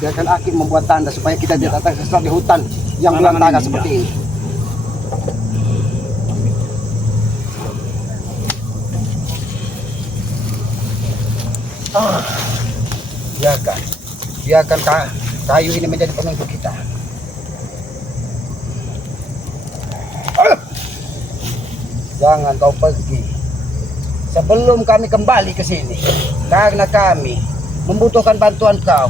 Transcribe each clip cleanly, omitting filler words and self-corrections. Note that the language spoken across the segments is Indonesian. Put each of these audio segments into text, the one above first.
biarkan Aki membuat tanda supaya kita tidak tersesat di hutan yang belantara seperti ini. Biarkan kayu ini menjadi penunjuk kita. Jangan kau pergi sebelum kami kembali ke sini, karena kami membutuhkan bantuan kau.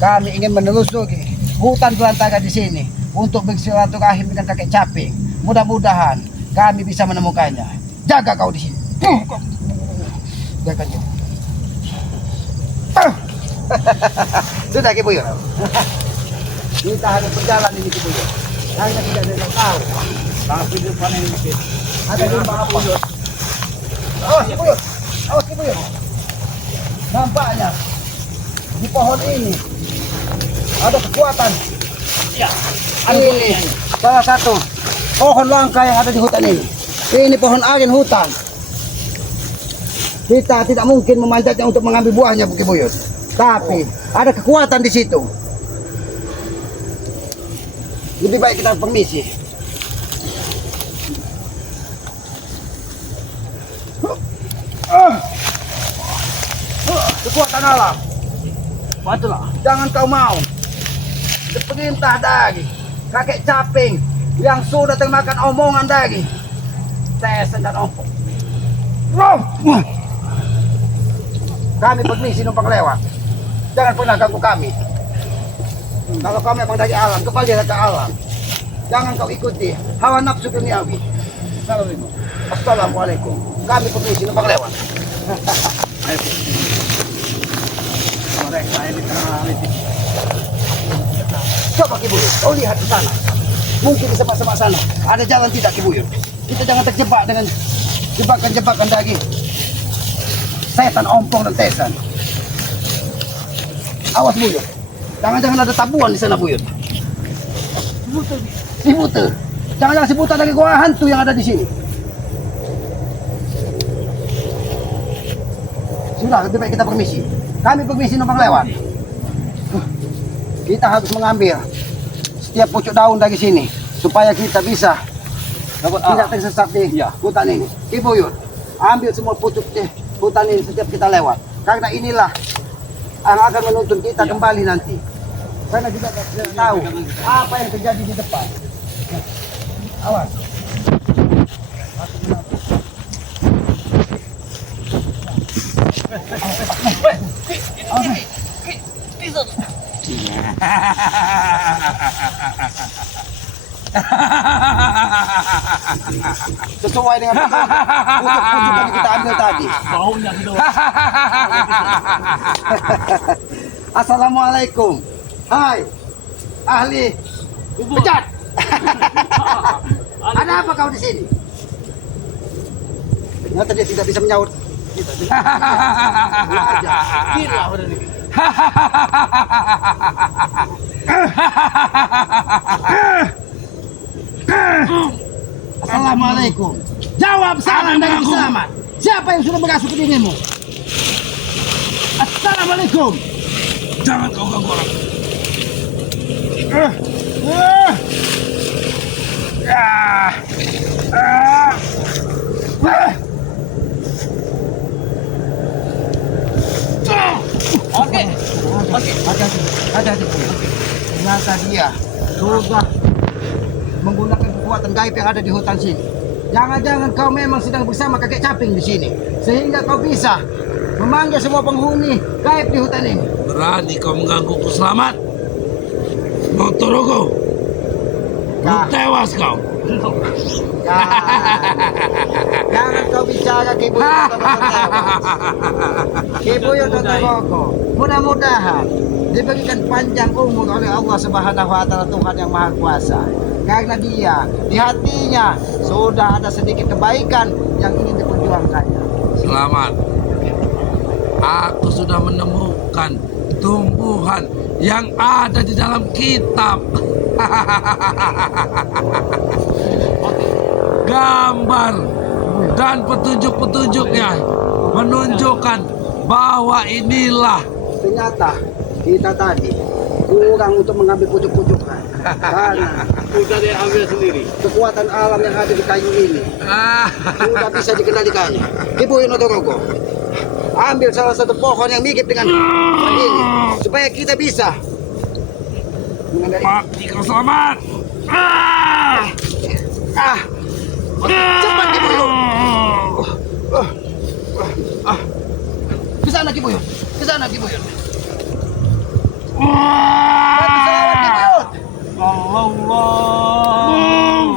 Kami ingin menelusuri hutan belantara di sini untuk bersilaturahim dengan kakek Caping. Mudah-mudahan kami bisa menemukannya. Jaga kau di sini. Jaga dia. Sudah Ki Buyut. Kita harus berjalan ini Ki Buyut. Karena tidak ada yang tahu. Tapi di depan ini ada limbah apa? Awas Ki Buyut. Awas Ki Buyut. Nampaknya di pohon ini ada kekuatan. Ya. Ini salah satu pohon langka yang ada di hutan ini. Ini pohon aren hutan. Kita tidak mungkin memanjatnya untuk mengambil buahnya Ki Buyut. Tapi ada kekuatan di situ. Lebih baik kita permisi. Kekuatan alam. Patulah, jangan kau mau. Perintah dari kakek Caping yang sudah termakan omongan dari Tesen dan Ompong. Kami permisi numpang lewat. Jangan pernah ganggu kami. Kalau kau memang dari alam, kembali ke alam. Jangan kau ikuti hawa nafsu duniawi. Assalamualaikum. Kami permisi numpang lewat. Coba Ki Buyut, kau lihat ke sana. Mungkin di semak-semak sana ada jalan tidak Ki Buyut. Kita jangan terjebak dengan jebakan-jebakan dari setan Ompong dan Tesen. Awas Buyut. Jangan-jangan ada tabuan di sana Buyut. Si Buta. Jangan-jangan si Buta dari gua hantu yang ada di sini. Sudah, lebih baik kita permisi. Kami permisi numpang lewat. Kita harus mengambil setiap pucuk daun dari sini supaya kita bisa tidak tersesat di hutan ini. Ki Buyut, ambil semua pucuk hutan ini setiap kita lewat. Karena inilah yang akan menuntun kita kembali nanti. Karena kita tidak tahu apa yang terjadi di depan. Awas. Sesuai dengan pucuk-pucuk yang kita ambil tadi. Baunya gitu. Assalamualaikum. Hai, ahli bejat. Ada apa kau di sini? Ternyata dia tidak bisa menyaut. Gila udah nih. Assalamualaikum. Jawab salam dari selamat. Siapa yang sudah merasuk ke dirimu? Assalamualaikum. Jangan kau ganggu orang. Oke. Hati-hati. Ternyata dia sudah menggunakan kekuatan gaib yang ada di hutan sini. Jangan-jangan kau memang sedang bersama kakek Caping di sini, sehingga kau bisa memanggil semua penghuni gaib di hutan ini. Berani kau menggangguku Selamat? Motorogo. Tewas kau. Jangan kau bicara Ki Buyut Ki Buyut Motorogo. Mudah-mudahan diberikan panjang umur oleh Allah Subhanahu wa Ta'ala, Tuhan yang Maha Kuasa. Karena dia di hatinya sudah ada sedikit kebaikan yang ingin diperjuangkannya. Selamat. Aku sudah menemukan tumbuhan yang ada di dalam kitab. Gambar dan petunjuk-petunjuknya menunjukkan bahwa inilah ternyata kita tadi kurang untuk mengambil pucuk-pucukan. Karena Udah diambil sendiri. kekuatan alam yang ada di kayu ini sudah bisa dikendalikannya. Ibu Inotorogo, ambil salah satu pohon yang mirip dengan ini supaya kita bisa mengendalikan. Mati kau selamat. Cepat Ki Buyut. Ke sana Ki Buyut. Ke sana Ki Buyut. Selamat Ki Buyut. Sallallahu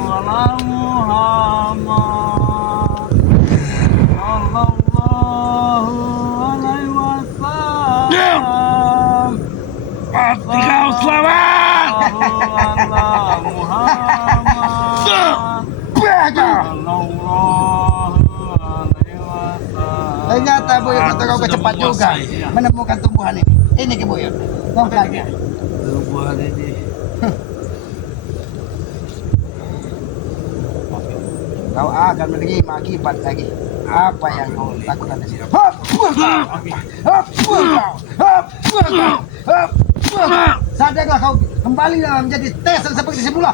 ala Muhammad. Sallallahu alaihi wasallam. Mati kau selamat. Sallallahu ala Muhammad. Sallallahu alaihi wasallam. Ternyata Buyut Inotorogo cepat juga menemukan tumbuhan ini. Ini Ki Buyut. Tongkatnya. Tumbuhan ini. Kau akan menerima akibat lagi apa yang kau lakukan di sini. Sadarlah kau kembali menjadi tesan seperti semula.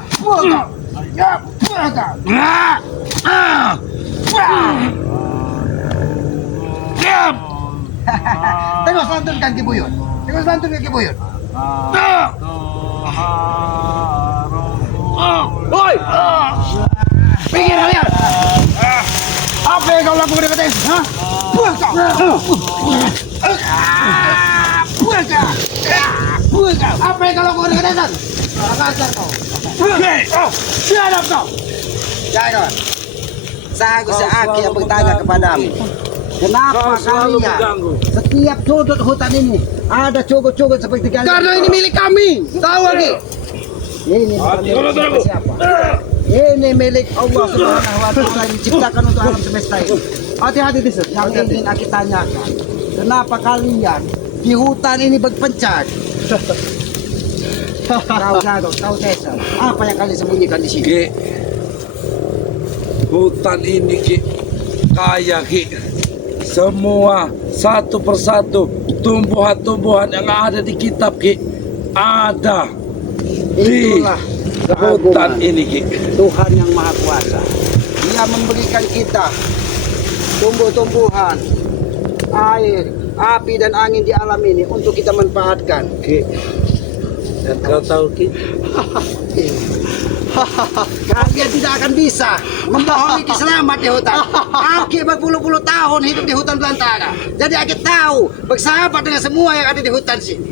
Terus lantunkan Ki Buyut. Terus lantunkan Ki Buyut. Oi! Pinggir kalian. Apa yang kau lakukan dengan tesan? Hah? Buang kau. Buang kau. Buang kau. Apa yang kau lakukan dengan tesan? Kurang ajar kau. Siadap kau. Jangan. Seharusnya aku yang bertanya kepadamu. Kenapa selalu kalian mengganggu. setiap sudut hutan ini ada cogot-cogot seperti kalian? Karena ini milik kami. Tahu lagi? Ini bukan milik siapa. Ini milik Allah Subhanahu wa Ta'ala yang diciptakan untuk alam semesta ini. Hati-hati di sini. Yang ingin aku tanyakan, kenapa kalian di hutan ini berpencar? Kau jago, kau Tesa. Apa yang kalian sembunyikan di sini? Ki, hutan ini Ki kaya Ki. Semua satu persatu tumbuhan-tumbuhan yang ada di kitab Ki ada di Itulah hutan ini Ki. Tuhan yang Maha Kuasa. Dia memberikan kita tumbuh-tumbuhan, air, api dan angin di alam ini untuk kita manfaatkan. Ki. Dan kau tahu Ki, Kalian tidak akan bisa membohongi Ki Selamat di hutan. Aki berpuluh-puluh tahun hidup di hutan belantara. Jadi Aki tahu bersahabat dengan semua yang ada di hutan sini.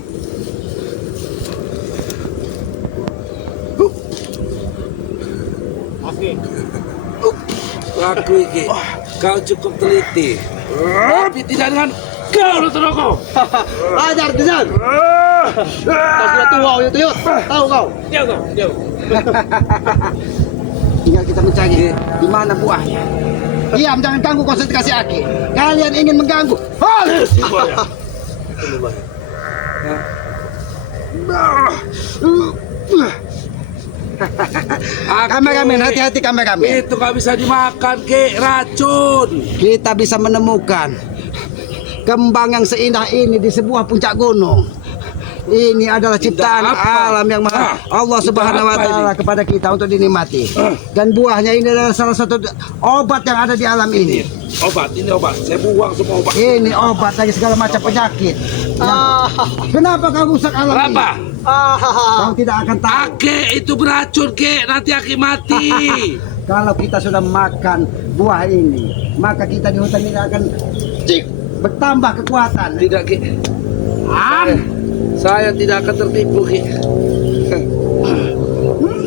aku Ki, kau cukup teliti, tapi tidak dengan kau Inotorogo. Ajar Tizan. Kau sudah tua Uyut Uyut. Tahu kau? Jauh. Tinggal kita mencari di mana buahnya. Diam, jangan ganggu konsentrasi Aki. Kalian ingin mengganggu. Kameramen, hati-hati kameramen. Itu gak bisa dimakan Ki, racun. Kita bisa menemukan kembang yang seindah ini di sebuah puncak gunung. Ini adalah ciptaan apa? alam yang maha Allah Subhanahu wa apa Ta'ala ini? kepada kita untuk dinikmati. Dan buahnya ini adalah salah satu obat yang ada di alam ini. Ini obat. Saya buang semua obat. Ini obat dari segala macam penyakit. Kenapa kau rusak alam Kenapa? ini? Kau tidak akan tahu. Ake itu beracun Ki, nanti Aki mati. Kalau kita sudah makan buah ini, maka kita di hutan ini akan bertambah kekuatan. Tidak Ki. Saya tidak akan tertipu Ki.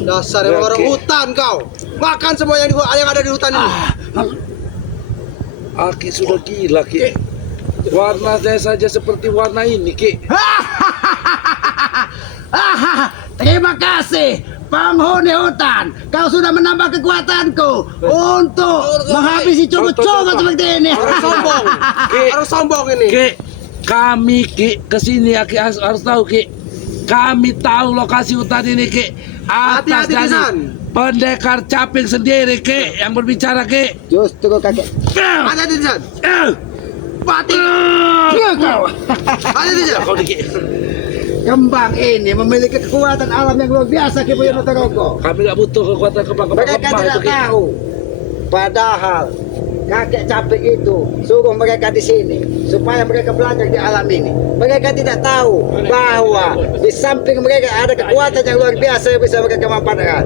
Dasar Ya, orang Ki. hutan kau. Makan semua yang ada di hutan ini. Aki sudah gila Ki. Warna saya saja seperti warna ini Ki. Terima kasih penghuni hutan. Kau sudah menambah kekuatanku untuk menghabisi cogot-cogot seperti ini. Ki. Harus sombong ini. Ki, kami Ki kesini Aki harus tahu Ki. Kami tahu lokasi hutan ini Ki. Atas Hati-hati, dari Pisan. pendekar caping sendiri Ki yang berbicara Ki. Justru kakek. Ada di sana. pati. Kau. Ada dia. Kau Niki. Kembang ini memiliki kekuatan alam yang luar biasa Ki Buyo Notorogo. Kami nggak butuh kekuatan kembang-kembang Mereka lemah tidak itu Ki. tahu. Padahal kakek capek itu suruh mereka di sini supaya mereka belajar di alam ini. Mereka tidak tahu bahwa di samping mereka ada kekuatan yang luar biasa yang bisa mereka manfaatkan.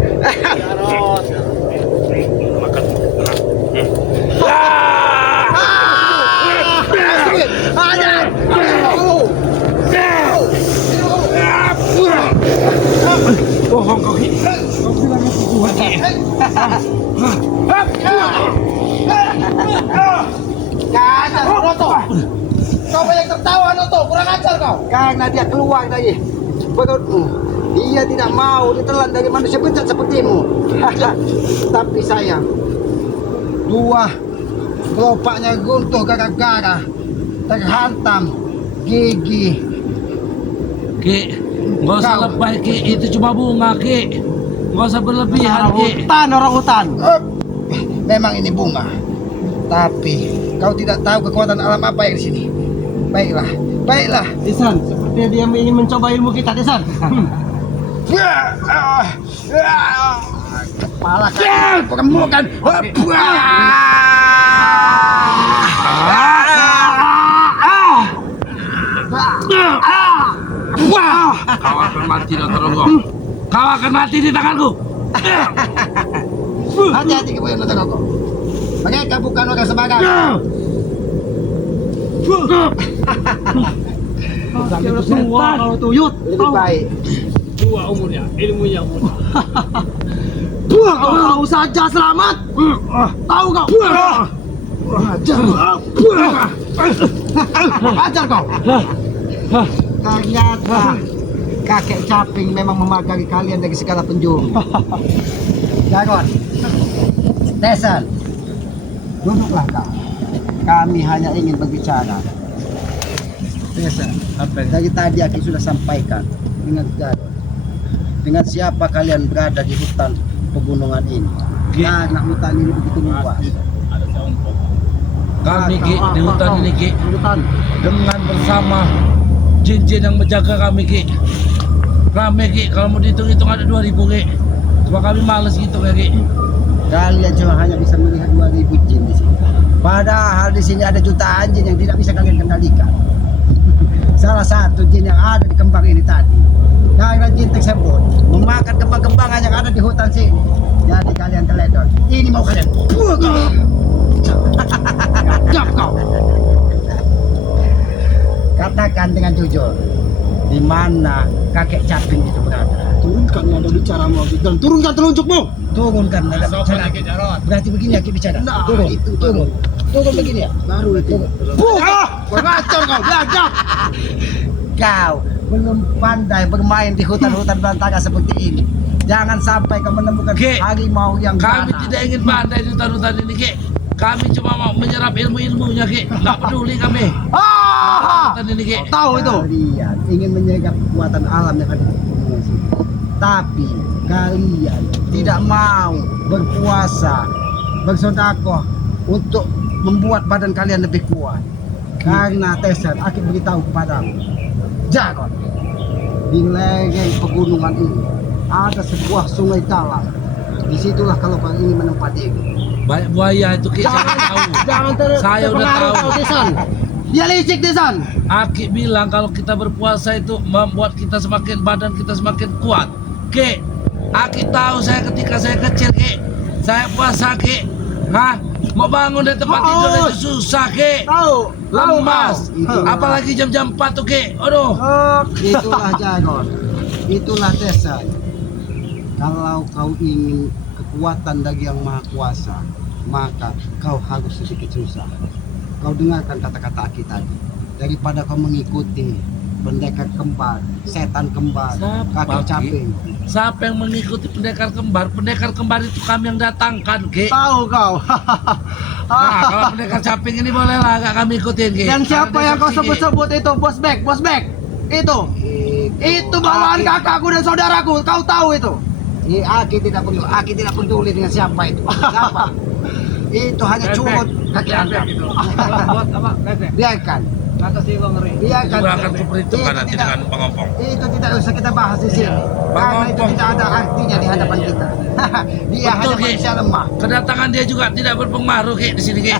Bohong kau Ki. Kau bilang aku kuat Ki. Ajar Noto. Kau banyak tertawa Noto, kurang ajar kau. Karena dia keluar dari perutmu. Dia tidak mau ditelan dari manusia bejat sepertimu. Tapi sayang, dua kelopaknya runtuh gara-gara terhantam gigi. Ki, nggak usah Kau. lebay Ki, itu cuma bunga Ki. Nggak usah berlebihan Ki. Orang hutan. Memang ini bunga, tapi kau tidak tahu kekuatan alam apa yang di sini. Baiklah, baiklah. Desan, sepertinya dia ingin mencoba ilmu kita, Desan. Kepala kaki peremukan. Kau akan mati Notorogo. Kau akan mati di tanganku. Hati-hati Ki Buyo Notorogo. Mereka bukan orang sembarangan. Kira tua kalau tuyut. Lebih baik. Tua umurnya, ilmunya muda. Kau tahu saja selamat. Tahu kau? Ajar. Ajar kau. Ternyata kakek caping memang memagari kalian dari segala penjuru. Jarod, Desan, duduklah kau. Kami hanya ingin berbicara. Desan, dari tadi Aki sudah sampaikan dengan Jarod, dengan siapa kalian berada di hutan pegunungan ini. Karena hutan ini begitu luas. Kami Ki di hutan ini Ki, Hutan. dengan bersama jin-jin yang menjaga kami Ki. Rame Ki, kalau mau dihitung-hitung ada 2000 Ki. Cuma kami males gitu ya Ki. Kalian cuma hanya bisa melihat 2000 jin di sini. Padahal di sini ada jutaan jin yang tidak bisa kalian kendalikan. Salah satu jin yang ada di kembang ini tadi, karena jin tersebut memakan kembang-kembangan yang ada di hutan sini. Jadi kalian teledor. Ini mau kalian buang. Jawab kau. Katakan dengan jujur, di mana kakek caping itu berada? Turunkan nada bicaramu dan turunkan telunjukmu. Turunkan nada bicara. Berarti begini ya bicara. Nah, Turun, itu turun. Turun begini ya. Baru itu. Bermacam kau, belajar. Kau belum pandai bermain di hutan-hutan belantara seperti ini. Jangan sampai kau menemukan Ki, harimau yang Kami ganas. tidak ingin pandai di hutan-hutan ini Ki. Kami cuma mau menyerap ilmu-ilmunya Ki. Nggak peduli kami. Hutan ini Ki. Tahu itu. Kalian ingin menyerap kekuatan alam yang ada di pegunungan sini. Tapi kalian tidak mau berpuasa, bersedekah untuk membuat badan kalian lebih kuat. Karena Tesan, aku beritahu kepadamu, Jarod, di lereng pegunungan ini ada sebuah sungai dalam. Disitulah kalau kalian ingin menempat diri. Banyak buaya itu Ki. Saya tahu. Saya udah tahu. Desan. Dia licik, Desan. Aki bilang kalau kita berpuasa itu membuat kita semakin badan kita semakin kuat. Ki, Aki tahu saya ketika saya kecil Ki, saya puasa Ki. Hah? Mau bangun dari tempat tidur itu susah Ki. Tahu. Lemas. Itu. Apalagi jam-jam 4 tuh Ki. Aduh. Itulah Jarod, itulah Tesan. Kalau kau ingin kekuatan dari yang maha kuasa, maka kau harus sedikit susah. Kau dengarkan kata-kata Aki tadi. Daripada kau mengikuti pendekar kembar, setan kembar, Siapa, kakek Ki? caping. Siapa yang mengikuti pendekar kembar? Pendekar kembar itu kami yang datangkan Ki. Tahu kau. Nah, kalau pendekar caping ini boleh lah nggak kami ikutin Ki. Dan siapa Karena yang kau dia seksi, Ki. sebut-sebut itu? Bos Bek. Itu bawaan kakakku dan saudaraku. Kau tahu itu? Aki tidak peduli dengan siapa itu. Siapa? Itu hanya curut kaki angkat. Buat apa? Bebek. Biarkan. Kata si Bang Ri. Biarkan. Juga akan kuperhitungkan nanti Tidak- dengan Bang Ompong. Itu tidak usah kita bahas di sini. Karena itu Ompong. tidak ada artinya di hadapan kita. Dia Betul, hanya Ki. manusia lemah. Kedatangan dia juga tidak berpengaruh Ki di sini Ki.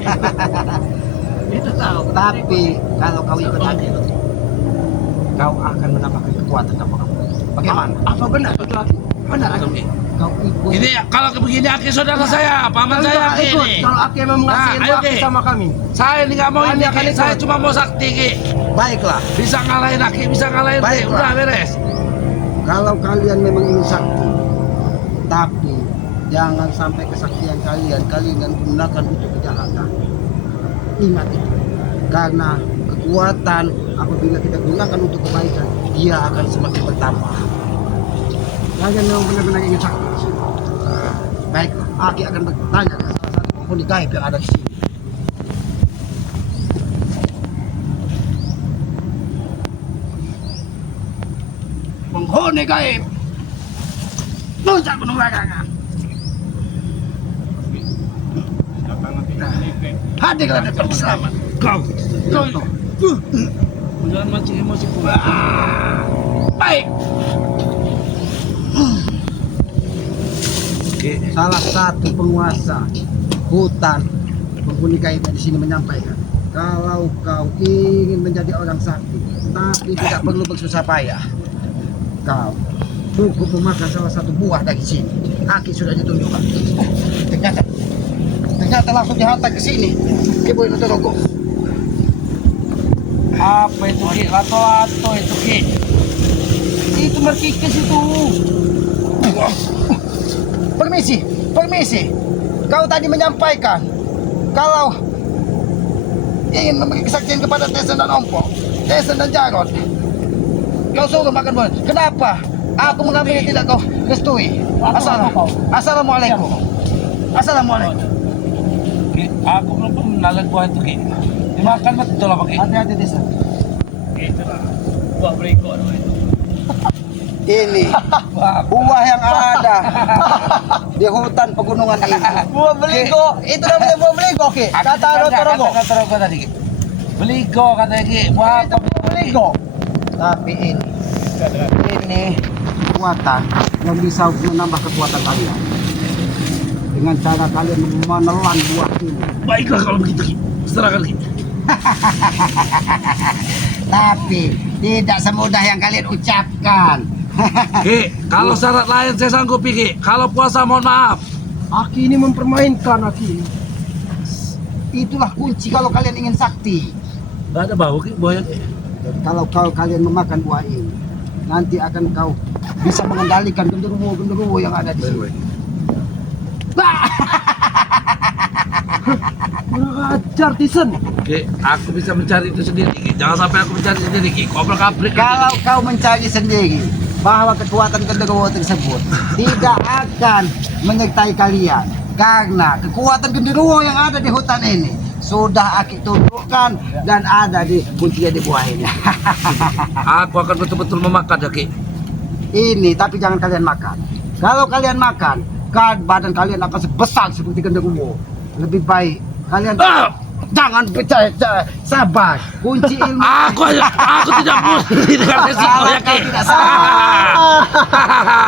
Itu tahu. Tapi kalau kau ikut aku, kau akan mendapatkan kekuatan apa kamu? Bagaimana? Apa benar itu lagi? Benar Betul, lagi. Ki. Kau ikut. Ini kalau begini Aki saudara saya, paman saya Ki ikut. ini. Kalau Aki memang mengasihi Nah, ayo, Aki Ki. sama kami. Saya ini nggak mau Kami ini akan Ki. ikut. Saya cuma mau sakti Ki. Baiklah. Bisa ngalahin Aki, bisa ngalahin Ki. Baiklah. Udah beres. Kalau kalian memang ingin sakti, tapi jangan sampai kesaktian kalian gunakan untuk kejahatan. Ingat itu. Karena kekuatan apabila kita gunakan untuk kebaikan, dia akan semakin bertambah. Kalian memang benar-benar ingin sakti di sini. Baiklah, Aki akan bertanya ke salah satu penghuni gaib yang ada di sini. Penghuni gaib, loncat gunung ragangan. Hadirlah dan berselamat. Kau. Kau. Jangan mancing emosi ku. Baik. Ki. Salah satu penguasa hutan penghuni gaib di sini menyampaikan, kalau kau ingin menjadi orang sakti, tapi tidak perlu bersusah payah, kau cukup memakan salah satu buah dari sini. Aki sudah ditunjukkan. Ternyata langsung dihantar ke sini. Ibu itu rokok. Apa itu Ki? Lato-lato itu Ki. Itu merkikis itu. Permisi. Kau tadi menyampaikan kalau ingin memberi kesaktian kepada Tesen dan Ompong, Tesen dan Jarod. Kau suruh makan buah. Kenapa? Aku mengambilnya tidak kau restui. Assalamualaikum. Assalamualaikum. Ki, aku belum pernah lihat buah itu Ki. Dimakan betul apa Ki? Hati-hati Tesen. Itulah. Buah berikut itu. Ini buah yang ada di hutan pegunungan ini. Buah beligo. Itu namanya buah beligo, Ki. Kata Roto-Rogo. Kata Roto tadi Ki. Beligo katanya Ki. Buah apa Beligo. Tapi ini kekuatan yang bisa menambah kekuatan kalian dengan cara kalian menelan buah ini. Baiklah kalau begitu Ki. Serahkan Ki. Tapi tidak semudah yang kalian ucapkan. Ki, kalau syarat lain saya sanggup Ki. Kalau puasa mohon maaf. Aki ini mempermainkan Aki. Itulah kunci kalau kalian ingin sakti. Gak ada bau Ki, buahnya Ki. Jadi kalau kalian memakan buah ini, nanti akan kau bisa mengendalikan genderuwo yang ada di sini. Kurang ajar Tisen. Ki, aku bisa mencari itu sendiri Ki. Jangan sampai aku mencari sendiri Ki. Kobrak-kabrik. Kalau kau mencari sendiri bahwa kekuatan genderuwo tersebut tidak akan menyertai kalian, karena kekuatan genderuwo yang ada di hutan ini sudah Aki tunjukkan dan ada di kuncinya di buah ini. Aku akan betul-betul memakan ya Ki. Ini tapi jangan kalian makan. Kalau kalian makan, badan kalian akan sebesar seperti genderuwo. Lebih baik kalian jangan percaya, sabar. Kunci ilmu. Aku tidak mesti dengan resiko ya Ki. Tidak sabar.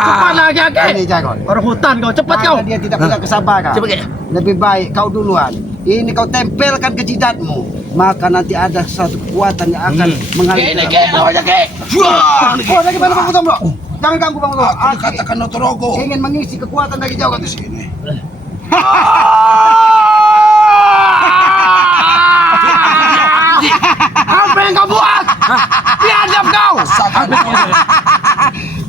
Cepat lagi Aki. Ini Jagon. Orang hutan kau, cepat kau. Karena dia tidak punya kesabaran. Coba Ki. Lebih baik kau duluan. Ini kau tempelkan ke jidatmu, maka nanti ada suatu kekuatan yang akan mengalir. Ki, namanya Ki. Oh, lagi mana Bang Bro? Jangan ganggu Bang Bro. Aku dikatakan Notorogo. Ingin mengisi kekuatan dari jauh di sini. Apa yang kau buat? Biadab kau.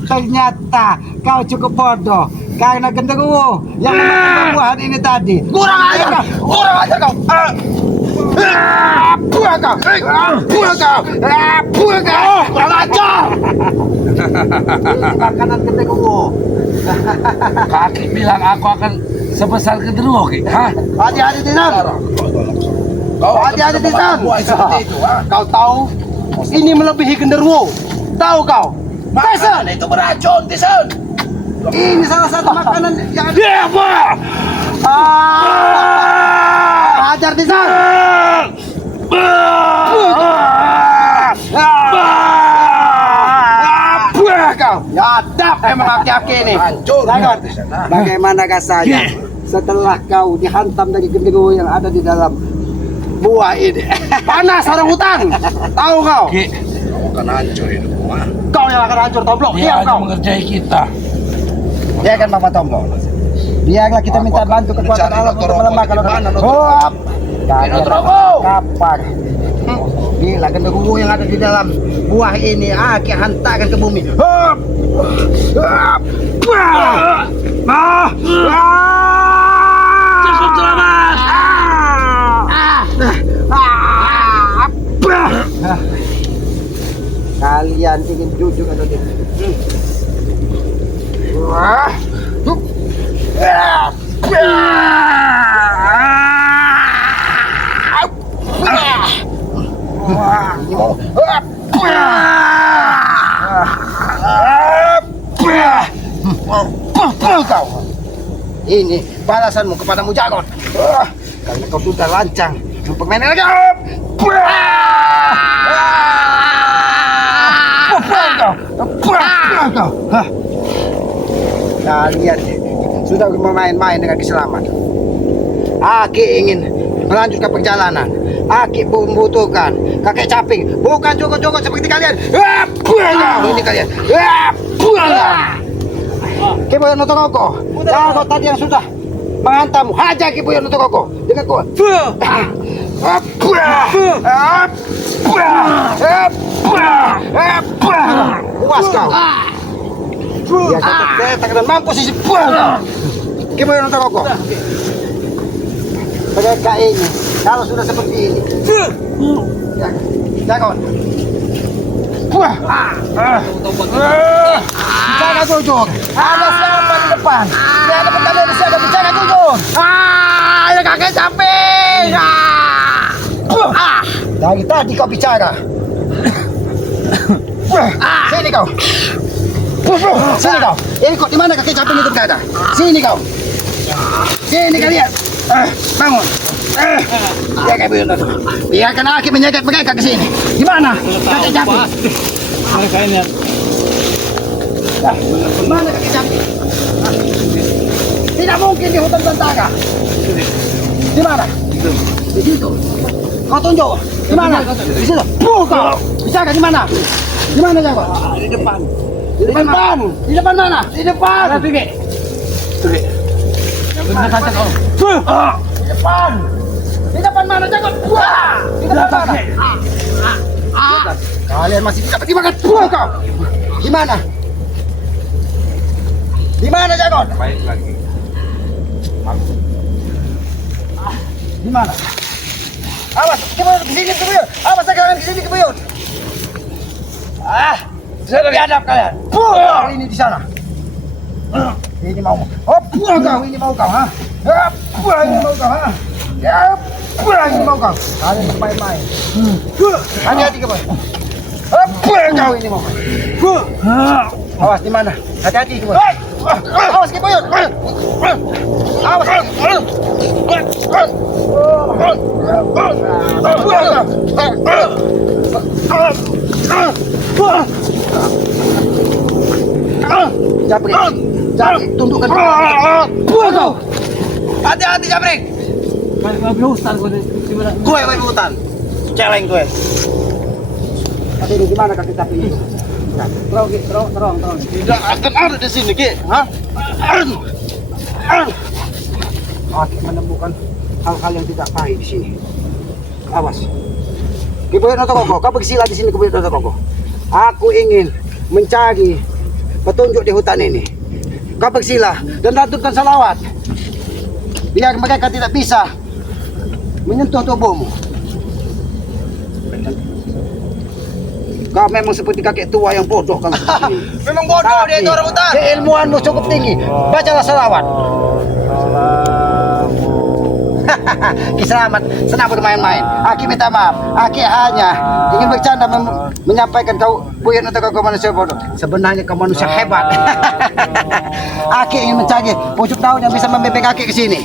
Ternyata kau cukup bodoh karena genderuwo yang memakan buah ini tadi. Kurang ajar kau. Kurang ajar kau. Buah kau, buah kau, buah kau. Kurang ajar. Ini makanan genderuwo. Kaki bilang aku akan sebesar genderuwo Ki. Hah? Hati-hati Tisan. Hati-hati Tisan. Kau tahu ini melebihi genderuwo. Tahu kau? Tisan, Itu beracun Tisun. ini salah satu makanan yang ada. Dia apa? hajar di sana. Kau. Yadap emang aki-aki ini. Hancur. Jangan. Bagaimana rasanya setelah kau dihantam dari genderuwo yang ada di dalam buah ini? Panas orang hutan. Tahu kau? Kamu akan hancur hidupmu. Kau yang akan hancur toblok. Dia Diam hanya kau. mengerjai kita. Dia kan Bapak Tombol. Biarlah kita minta Aku bantu akan kekuatan mencari alam untuk Notoroko melemah di kalau mana, kau. Notoroko? Hop. Kalian Notoroko. kapan? Gila genderuwo yang ada di dalam buah ini aki hantarkan ke bumi. Hop. Hop. Cukup selamat. Kalian ingin jujur atau tidak? Wah. Kau. Ini balasanmu kepadamu Jagon. Karena kau sudah lancang mempermainkan lagi. Kalian sudah bermain-main dengan keselamatan. Aki ingin melanjutkan perjalanan. Aki membutuhkan kakek caping, bukan jogot-jogot seperti kalian. Ini kalian. Kiboyo Notoroko, Jago tadi yang sudah menghantam, hajar Kiboyo Notoroko dengan kuat. Puas kau. Dia ketek dan mampus isi buah kau. Kiboyo Notoroko. Mereka ini, kalau sudah seperti ini, Jagon. Bicara jujur. Ada siapa di depan? Dia ada pertanyaan di siapa? Bicara jujur. Ada kakek samping. Dari tadi kau bicara. Sini kau. Sini kau. Ikut di mana kakek samping itu berada? Sini kau. Sini kalian. Bangun. Jaga Buyut. Biarkan Aki menjaga mereka ke sini. Di mana? Kakek samping. Mereka ini Di mana kakek samping? Tidak mungkin di hutan Tantaka. Di mana? Di situ. Kau tunjuk. Di mana? Di situ. Kau. Bicara di mana? Di mana Jago? di depan. Di depan. Di depan mana? Di depan. Pergi. Yang benar saja kau. Di depan. Di depan mana Jago? Di depan mana? Kalian masih tidak pertimbangkan buah kau. Di mana? Di mana Jago? Baik lagi. Di mana? Awas, Kibuyut ke sini Kibuyut. Awas jangan ke sini Kibuyut. Saya biadab kalian. Ini di sana. Ini mau. Kau ini mau kau, ha? Ini mau kau, ha? Ini mau kau. Kalian bermain-main. Hati-hati Kibuyut. Kau ini mau. Awas di mana? Hati-hati Kibuyut. Awas Kibuyut. Awas. Jabrik, Jabrik, tundukkan. Buah kau. Hati-hati Jabrik. Gue hutan. Celeng gue. Tapi ini gimana kaki sapi itu? Terong. Tidak akan ada di sini, Ki. Hah? Aku menemukan hal-hal yang tidak baik di sini. Awas. Kibuyut Notoroko, kau bersila di sini Kibuyut Notoroko. Aku ingin mencari petunjuk di hutan ini. Kau bersila dan lantunkan salawat. Biar mereka tidak bisa menyentuh tubuhmu. Kau memang seperti kakek tua yang bodoh kalau seperti ini. Memang bodoh dia itu orang hutan. Keilmuanmu cukup tinggi. Bacalah salawat. Ki selamat, senang bermain-main. Aki minta maaf. Aki hanya ingin bercanda menyampaikan kau Buyut Notoroko manusia bodoh. Sebenarnya kau manusia hebat. Aki ingin mencari pucuk daun yang bisa membebek Aki ke sini.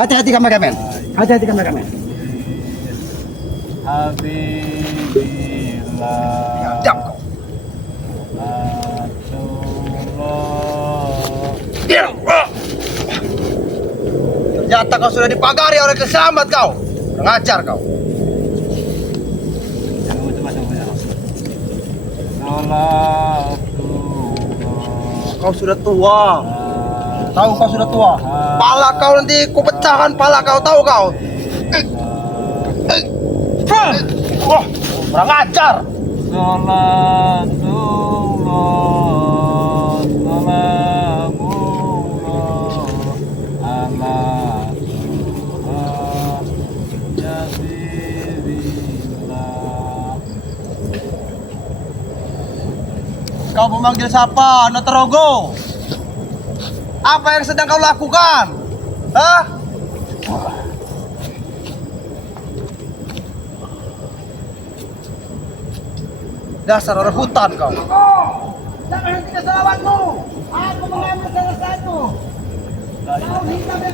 Hati-hati kameramen. Hati-hati kameramen. Habibillah. Diam kau. Diam. Ternyata kau sudah dipagari oleh keselamat kau. Ngajar kau. Kau sudah tua. Tahu kau sudah tua. Pala kau nanti ku pecahkan pala kau, tahu kau. Wah, kurang ajar. Kau memanggil siapa, Notarogo? Apa yang sedang kau lakukan? Hah? Dasar orang hutan kau. Jangan hentikan selawatmu. Aku mengambil salah satu. Kau hitam ya.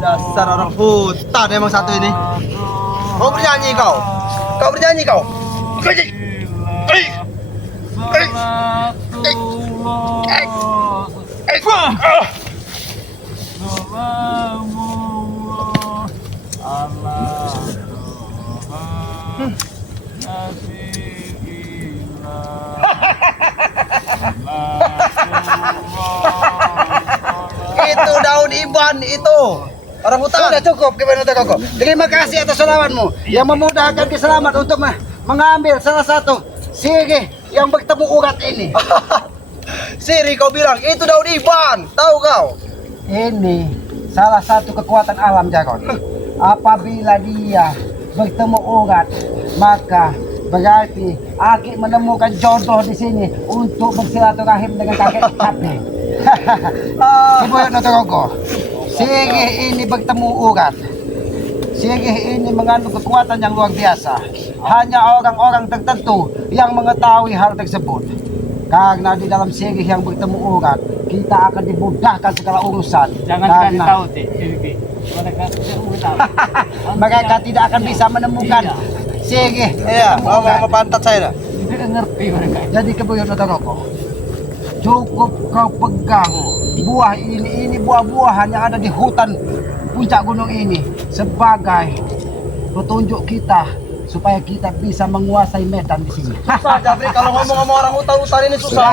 Dasar orang hutan emang satu ini. Kau bernyanyi kau. Kau bernyanyi kau. Itu daun iban itu. Orang hutan. Sudah cukup, Kepala Koko. Terima kasih atas selamatmu yang memudahkan keselamat untuk mengambil salah satu sirih yang bertemu urat ini. Sirih kau bilang itu daun iban, tahu kau? Ini salah satu kekuatan alam Jargon. Apabila dia bertemu urat, maka berarti Aki menemukan jodoh di sini untuk bersilaturahim dengan kakek capek. Kepala Koko. Sirih ini bertemu urat. Sirih ini mengandung kekuatan yang luar biasa. Hanya orang-orang tertentu yang mengetahui hal tersebut. Karena di dalam sirih yang bertemu urat, kita akan dimudahkan segala urusan. Jangan kasih tahu, mereka tidak akan bisa menemukan sirih. Iya, mau pantat saya dah. Tidak ngerti mereka. Jadi Kepala Notaroko, cukup kau pegang buah ini buah-buahan yang ada di hutan puncak gunung ini sebagai petunjuk kita supaya kita bisa menguasai medan di sini. Susah Jabri kalau ngomong sama orang hutan ini susah.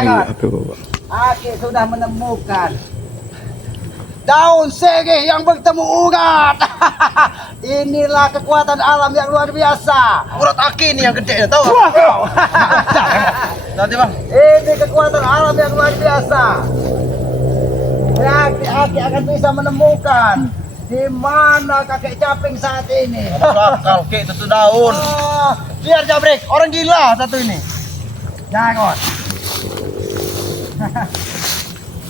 Aki sudah menemukan daun sirih yang bertemu urat. Inilah kekuatan alam yang luar biasa. Urat Aki ini yang gede, tahu? Nanti bang. Ini kekuatan alam yang luar biasa. Berarti Aki akan bisa menemukan di mana kakek caping saat ini. Kalau kek itu daun. Biar Jabrik, orang gila satu ini. Jangan.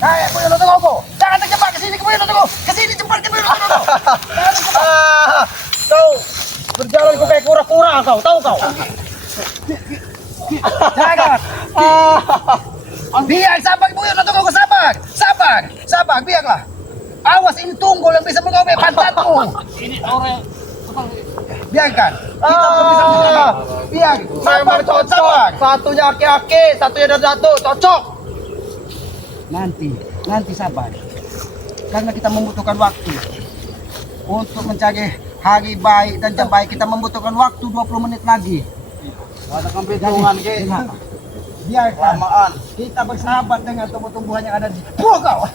Kayak Kepala Notaroko, jangan terjebak ke sini Kepala Notaroko. Ke sini cepat Kepala Notaroko. Jangan terjebak. Kau berjalan kau kayak kura-kura kau, tahu kau? Jangan. Biar sabar Kepala Notaroko, sabar, biarlah. Awas ini tunggul yang bisa mengobek pantatmu. Ini orang Biarkan. Kita belum bisa mencoba. Biar. Sabar, sabar. Satunya aki-aki, satunya datu, cocok. Nanti sabar. Karena kita membutuhkan waktu untuk mencari hari baik dan jam baik. Kita membutuhkan waktu 20 menit lagi. Ada perhitungan ke. Biarkan. Kita bersahabat dengan tumbuh-tumbuhan yang ada di kau.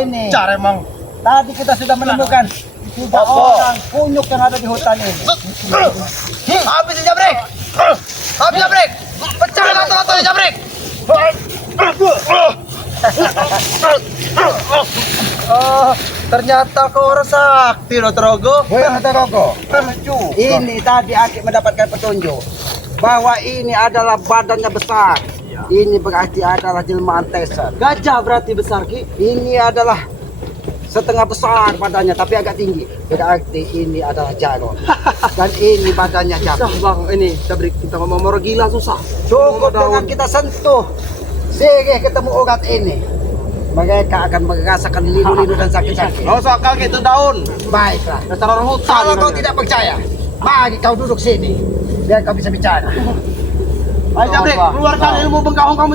Ini. Cara emang. Tadi kita sudah menemukan 3 orang kunyuk yang ada di hutan ini. Habis Jabrik. Habis Jabrik. Pecah lato-latonya Jabrik. Oh, ternyata kau orang sakti Notarogo. Notarogo. Ini tadi Aki mendapatkan petunjuk bahwa ini adalah badannya besar. Ini berarti adalah jelmaan Teser. Gajah berarti besar Ki. Ini adalah setengah besar badannya tapi agak tinggi. Berarti ini adalah Jarod. Dan ini badannya Jarod. Susah bang, ini kita ngomong orang gila susah. Cukup dengan kita sentuh, sehingga ketemu obat ini, mereka akan merasakan lidu-lidu dan sakit-sakit. Nggak usah kaget itu daun. Baiklah. Dasar orang hutan. Kalau kau tidak percaya, mari kau duduk sini, biar kau bisa bicara. Ayo Jabrik, keluarkan ilmu bengkahong kamu.